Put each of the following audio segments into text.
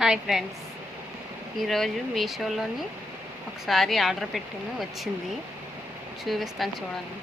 Hi friends, ఈరోజు మీషోలోని ఒకసారి order పెట్టాను, వచ్చింది. చూపిస్తాను చూడండి.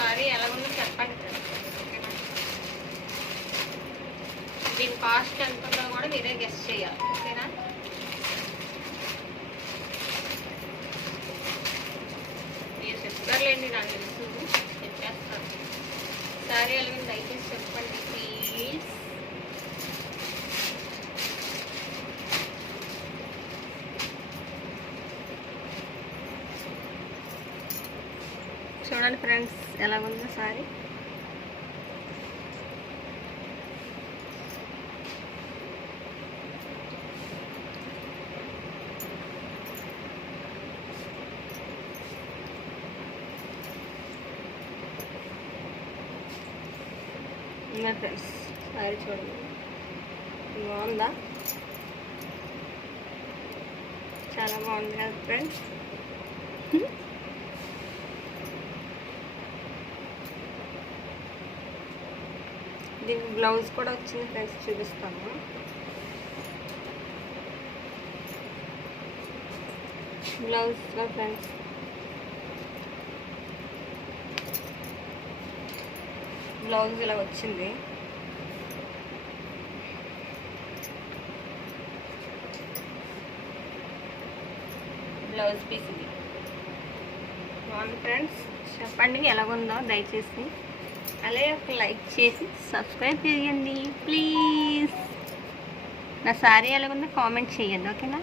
సారీ ఎలా ఉందో చెప్పండి ఫ్రెండ్స్, ఓకేనా? దీని కాస్ట్ ఎంత ఉందో కూడా మీరే గెస్ చేయాలి, ఓకేనా? మీరు చెప్తారులేండి, నాకు తెలుసు, చెప్పేస్తాను. సారీ ఎలా ఉంది దయచేసి చెప్పండి ప్లీజ్. చూడండి ఫ్రెండ్స్, ఎలా ఉందో సారీ. ఇంకా ఫ్రెండ్స్ సారీ చూడండి, బాగుందా? చాలా బాగుంది కదా ఫ్రెండ్స్. దీనికి బ్లౌజ్ కూడా వచ్చింది ఫ్రెండ్స్, చూపిస్తాము. బ్లౌజ్లో ఫ్రెండ్స్ బ్లౌజ్ ఇలా వచ్చింది. బ్లౌజ్ పీస్ ఇది బాగుంది ఫ్రెండ్స్. చెప్పండి ఎలాగుందో దయచేసి. అలాగే ఒక లైక్ చేసి సబ్స్క్రైబ్ చేయండి ప్లీజ్. నా సారీ ఎలాగుందో కామెంట్ చేయండి, ఓకేనా?